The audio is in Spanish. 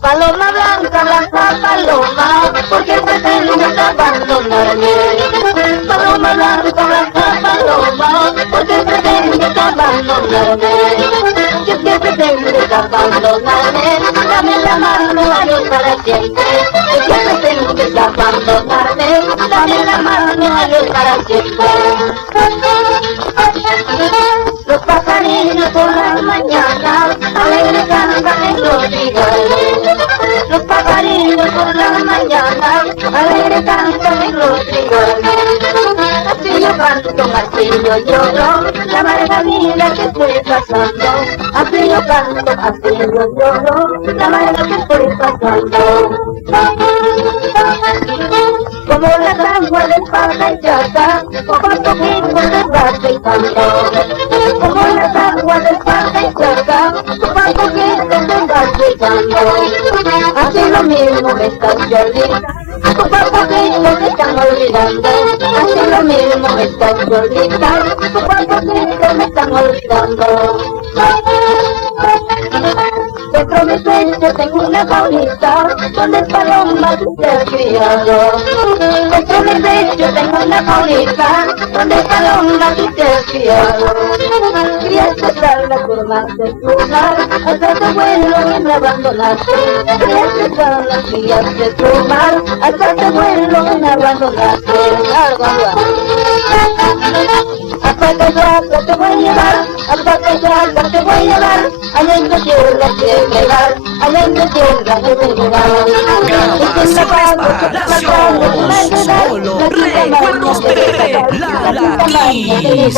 Paloma blanca, blanca paloma, porque pretendes abandonarme. Paloma blanca, blanca paloma, porque pretendes abandonarme. Si es que pretendes abandonarme, dame la mano, adiós para siempre. Si es que pretendes abandonarme, dame la mano, adiós para siempre. Los pajarillos por la mañana alegre cantan en los trigales. Los pajarillos por la mañana alegre cantan en los trigales. Así yo canto, así yo lloro, la amarga vida que estoy pasando. Así yo canto, así yo lloro, la amarga que estoy pasando. Como la agua de espada y chata, poco a poquito se va secando. Como las aguas del parque y cerca, poco a poquito se va secando. Así lo mismo me estás olvidando, poco a poquito me están olvidando. Así lo mismo me estás olvidando, poco a poquito me están olvidando. Dentro de mi pecho tengo una jaulita donde palomas se han criado. Dentro de mi pecho tengo una jaulita donde palomas se han criado. Criaste tal la forma de plumar, hasta te vuelo y me abandonaste. Criaste tal las crías de plumar, hasta te vuelo y me abandonaste. Hasta que ya te voy a llevar, hasta que ya te voy a llevar, allá en tu tierra que llegar, allá en tu tierra que llegar. Grabaciones Palacio, solo recuerdos de la Latis.